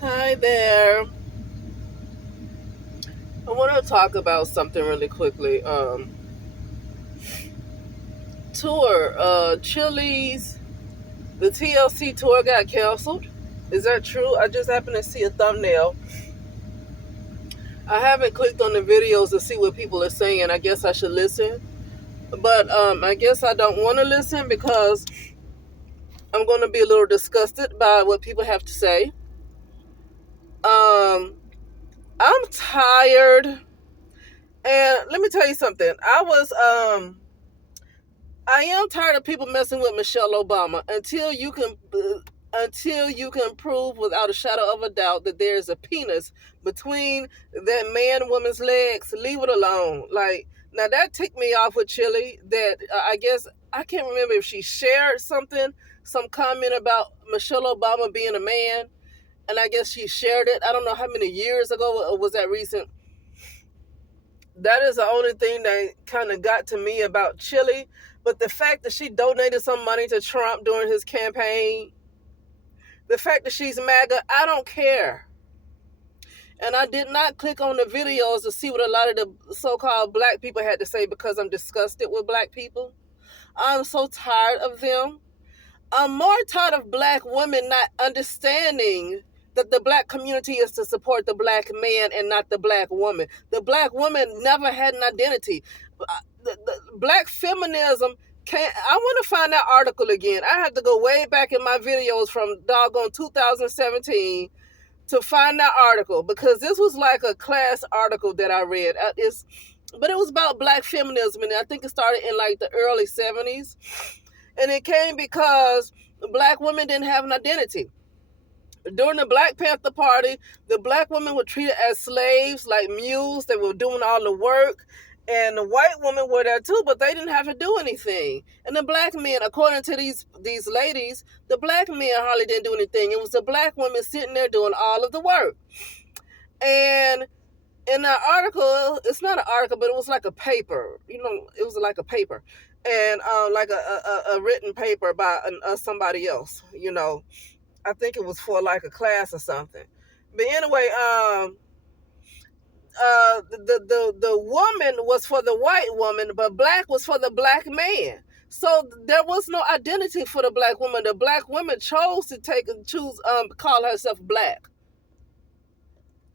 Hi there. I want to talk about something really quickly. Tour. Chili's. The TLC tour got canceled. Is that true? I just happened to see a thumbnail. I haven't clicked on the videos to see what people are saying. I guess I should listen, but I guess I don't want to listen because I'm going to be a little disgusted by what people have to say. Um, I'm tired, and let me tell you something. I am tired of people messing with Michelle Obama until you can prove without a shadow of a doubt that there is a penis between that man and woman's legs. Leave it alone. Like, now that ticked me off with Chili. That I guess I can't remember if she shared something, some comment about Michelle Obama being a man, and I guess she shared it. I don't know how many years ago, or was that recent. That is the only thing that kind of got to me about Chili. But the fact that she donated some money to Trump during his campaign, the fact that she's MAGA, I don't care. And I did not click on the videos to see what a lot of the so-called black people had to say because I'm disgusted with black people. I'm so tired of them. I'm more tired of black women not understanding that the black community is to support the black man and not the black woman. The black woman never had an identity. The black feminism can't. I want to find that article again. I have to go way back in my videos from doggone 2017 to find that article because this was like a class article that I read. But it was about black feminism, and I think it started in like the early 70s. And it came because black women didn't have an identity. During the Black Panther Party, the black women were treated as slaves, like mules. They were doing all the work. And the white women were there too, but they didn't have to do anything. And the black men, according to these ladies, the black men hardly didn't do anything. It was the black women sitting there doing all of the work. And in that article, it's not an article, but it was like a paper. It was like a paper, and like a written paper by somebody else. I think it was for like a class or something. But anyway, the woman was for the white woman, but black was for the black man. So there was no identity for the black woman. The black woman chose to call herself black.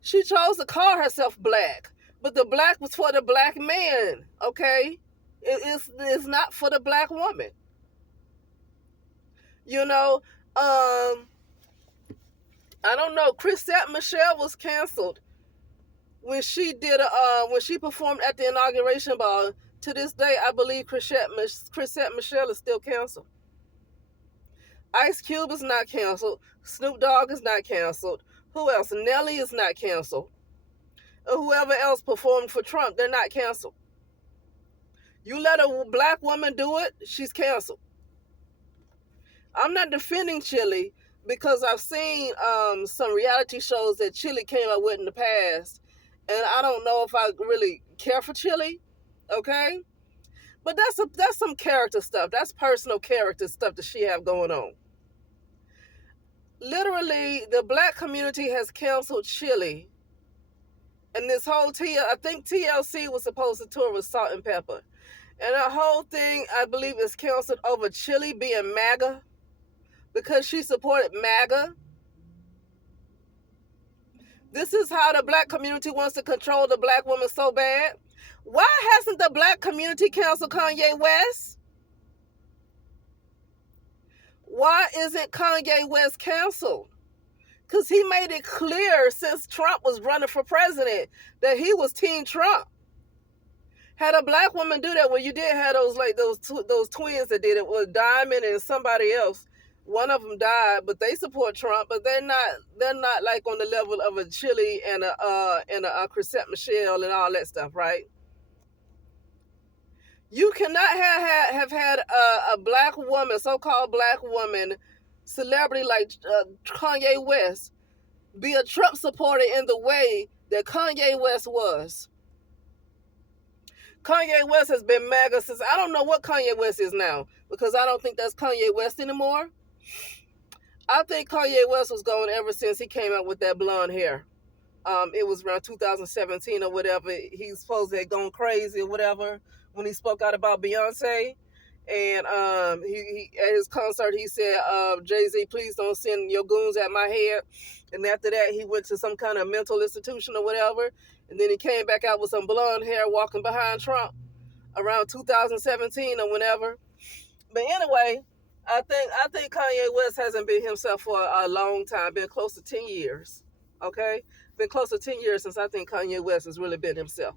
She chose to call herself black, but the black was for the black man. Okay, it's not for the black woman. You know, I don't know. Chrisette Michelle was canceled when she performed at the inauguration ball. To this day, I believe Chrisette Michelle is still canceled. Ice Cube is not canceled. Snoop Dogg is not canceled. Who else? Nelly is not canceled. Or whoever else performed for Trump, they're not canceled. You let a black woman do it, she's canceled. I'm not defending Chili because I've seen some reality shows that Chili came up with in the past, and I don't know if I really care for Chili. Okay, but that's some character stuff. That's personal character stuff that she have going on. Literally, the black community has canceled Chili, and this whole I think TLC was supposed to tour with Salt and Pepper, and the whole thing I believe is canceled over Chili being MAGA because she supported MAGA. This is how the black community wants to control the black woman so bad. Why hasn't the black community canceled Kanye West? Why isn't Kanye West canceled? Because he made it clear since Trump was running for president that he was Team Trump. Had a black woman do that, well, you did have those twins that did it with Diamond and somebody else. One of them died, but they support Trump, but they're not like on the level of a Chili and a Chrisette Michelle and all that stuff, right? You cannot have had a black woman, so-called black woman, celebrity like Kanye West, be a Trump supporter in the way that Kanye West was. Kanye West has been MAGA since I don't know what Kanye West is now because I don't think that's Kanye West anymore. I think Kanye West was going ever since he came out with that blonde hair. It was around 2017 or whatever. He's supposed to have gone crazy or whatever when he spoke out about Beyonce. And he at his concert he said, Jay-Z, please don't send your goons at my head. And after that he went to some kind of mental institution or whatever. And then he came back out with some blonde hair walking behind Trump around 2017 or whenever. But anyway, I think Kanye West hasn't been himself for a long time, been close to 10 years. Okay? Been close to 10 years since I think Kanye West has really been himself.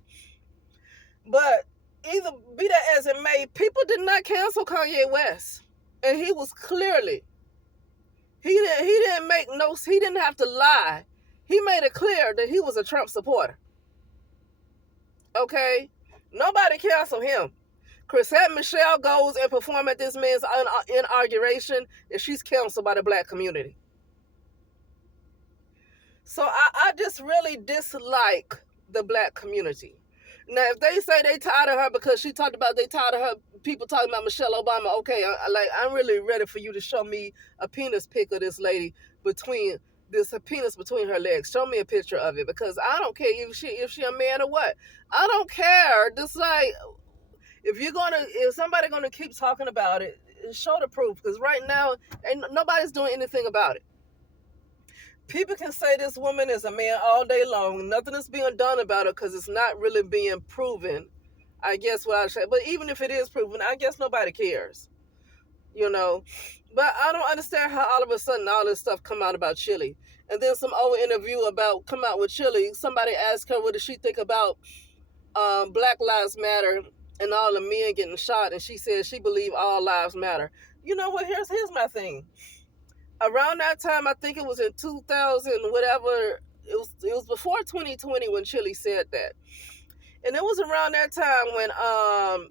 But either be that as it may, people did not cancel Kanye West. And he was clearly, he didn't have to lie. He made it clear that he was a Trump supporter. Okay? Nobody canceled him. Chrisette Michelle goes and perform at this man's inauguration, and she's canceled by the black community. So I just really dislike the black community. Now, if they say they tired of her because she talked about they tired of her people talking about Michelle Obama, okay, I'm really ready for you to show me a penis pic of this lady between a penis between her legs. Show me a picture of it, because I don't care if she a man or what. I don't care. Just like, if somebody gonna keep talking about it, show the proof. Because right now, nobody's doing anything about it. People can say this woman is a man all day long. Nothing is being done about it because it's not really being proven. I guess what I say. But even if it is proven, I guess nobody cares. You know. But I don't understand how all of a sudden all this stuff come out about Chili. And then some old interview come out with Chili. Somebody asked her what does she think about Black Lives Matter and all the men getting shot, and she said she believed all lives matter. You know what? Here's my thing. Around that time, I think it was in 2000, whatever. It was before 2020 when Chili said that, and it was around that time when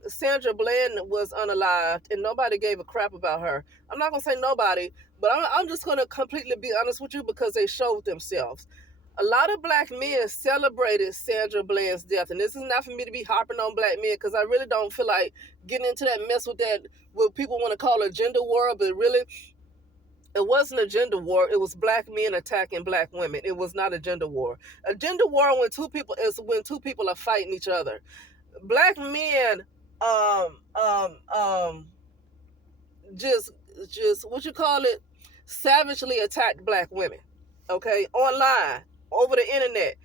Sandra Bland was unalived, and nobody gave a crap about her. I'm not gonna say nobody, but I'm just gonna completely be honest with you because they showed themselves. A lot of black men celebrated Sandra Bland's death, and this is not for me to be harping on black men because I really don't feel like getting into that mess with that, what people want to call a gender war, but really, it wasn't a gender war. It was black men attacking black women. It was not a gender war. A gender war when two people are fighting each other. Black men, just what you call it, savagely attacked black women. Okay, online, over the internet.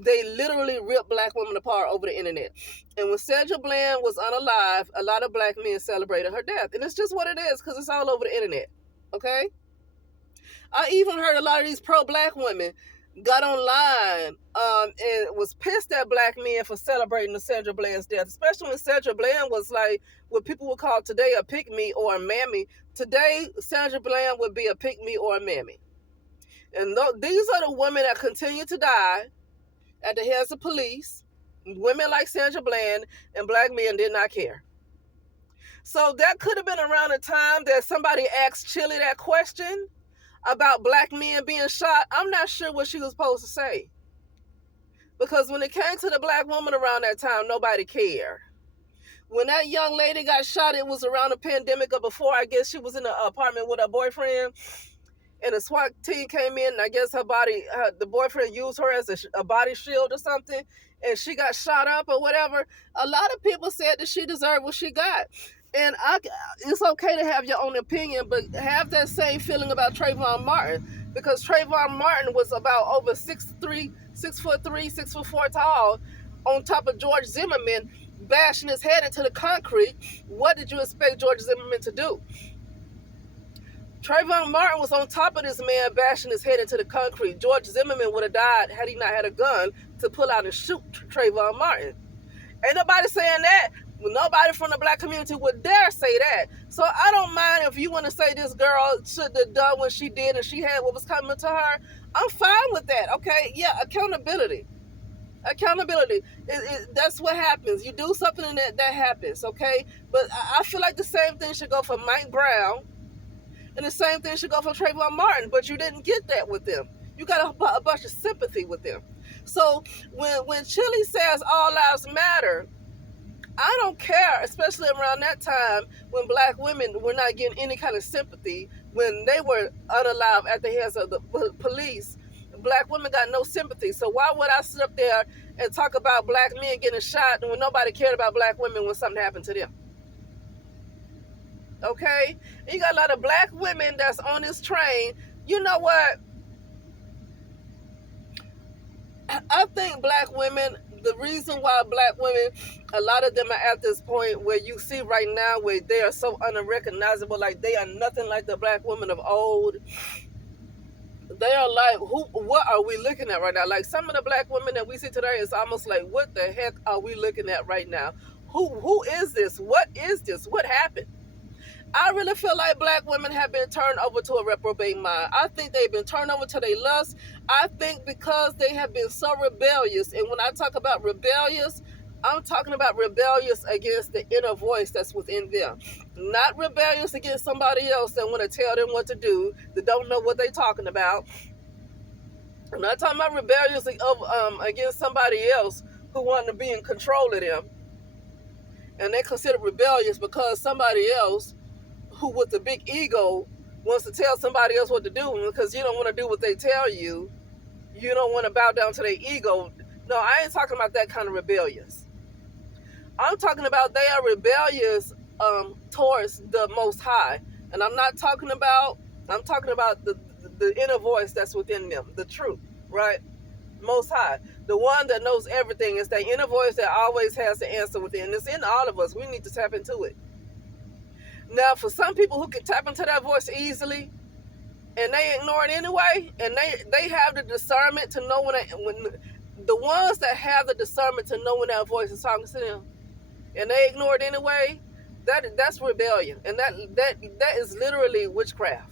They literally ripped black women apart over the internet. And when Sandra Bland was unalive, a lot of black men celebrated her death. And it's just what it is because it's all over the internet. Okay? I even heard a lot of these pro-black women got online and was pissed at black men for celebrating the Sandra Bland's death, especially when Sandra Bland was like what people would call today a pick-me or a mammy. Today, Sandra Bland would be a pick-me or a mammy. And these are the women that continue to die at the hands of police, women like Sandra Bland, and black men did not care. So that could have been around the time that somebody asked Chili that question about black men being shot. I'm not sure what she was supposed to say. Because when it came to the black woman around that time, nobody cared. When that young lady got shot, it was around the pandemic or before. I guess she was in an apartment with her boyfriend. And a SWAT team came in, and I guess the boyfriend used her as a body shield or something, and she got shot up or whatever. A lot of people said that she deserved what she got. And it's okay to have your own opinion, but have that same feeling about Trayvon Martin, because Trayvon Martin was about over 6'3", 6'4" tall, on top of George Zimmerman, bashing his head into the concrete. What did you expect George Zimmerman to do? Trayvon Martin was on top of this man, bashing his head into the concrete. George Zimmerman would have died had he not had a gun to pull out and shoot Trayvon Martin. Ain't nobody saying that. Nobody from the black community would dare say that. So I don't mind if you want to say this girl should have done what she did and she had what was coming to her. I'm fine with that, okay? Yeah, accountability. That's what happens. You do something and that happens, okay? But I feel like the same thing should go for Mike Brown, and the same thing should go for Trayvon Martin, but you didn't get that with them. You got a bunch of sympathy with them. So when Chili says all lives matter, I don't care, especially around that time when black women were not getting any kind of sympathy when they were unalive at the hands of the police. Black women got no sympathy. So why would I sit up there and talk about black men getting shot when nobody cared about black women when something happened to them? Okay? And you got a lot of black women that's on this train. You know what? I think black women, the reason why black women, a lot of them are at this point where you see right now where they are so unrecognizable, like they are nothing like the black women of old. They are like, what are we looking at right now? Like some of the black women that we see today is almost like, what the heck are we looking at right now? Who is this? What is this? What happened? I really feel like black women have been turned over to a reprobate mind. I think they've been turned over to their lust. I think because they have been so rebellious. And when I talk about rebellious, I'm talking about rebellious against the inner voice that's within them. Not rebellious against somebody else that want to tell them what to do, that don't know what they're talking about. I'm not talking about rebellious against somebody else who want to be in control of them. And they consider rebellious because somebody else who with the big ego wants to tell somebody else what to do, because you don't want to do what they tell you. You don't want to bow down to their ego. No, I ain't talking about that kind of rebellious. I'm talking about they are rebellious towards the Most High. And I'm talking about the inner voice that's within them, the truth, right? Most High. The one that knows everything is that inner voice that always has the answer within. It's in all of us. We need to tap into it. Now, for some people who can tap into that voice easily, and they ignore it anyway, and they have the discernment to know when the ones that have the discernment to know when that voice is talking to them, and they ignore it anyway, that's rebellion, and that is literally witchcraft.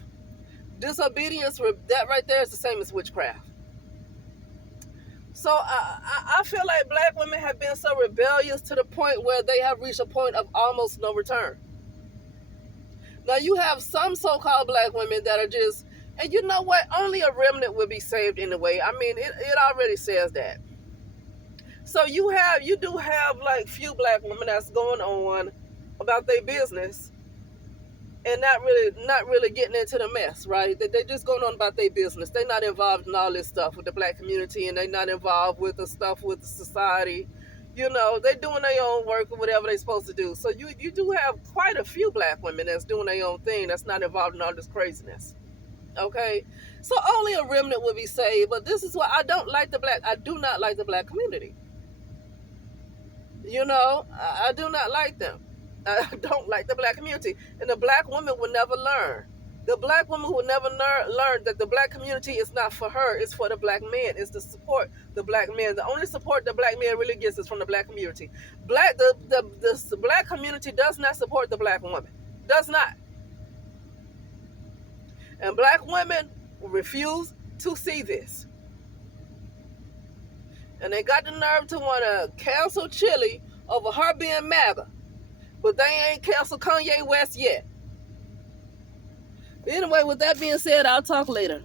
Disobedience, that right there is the same as witchcraft. So I feel like black women have been so rebellious to the point where they have reached a point of almost no return. Now you have some so-called black women that are just, and you know what? Only a remnant will be saved anyway. I mean, it already says that. So you do have like few black women that's going on about their business and not really getting into the mess, right? They're just going on about their business. They're not involved in all this stuff with the black community, and they're not involved with the stuff with the society. You know, they're doing their own work or whatever they're supposed to do. So you do have quite a few black women that's doing their own thing, that's not involved in all this craziness. Okay? So only a remnant will be saved. But this is why I do not like the black community. You know, I do not like them. I don't like the black community. And the black woman will never learn. The black woman will never learn that the black community is not for her, it's for the black man. It's to support the black man. The only support the black man really gets is from the black community. The black community does not support the black woman. Does not. And black women refuse to see this. And they got the nerve to want to cancel Chili over her being Maga. But they ain't canceled Kanye West yet. Anyway, with that being said, I'll talk later.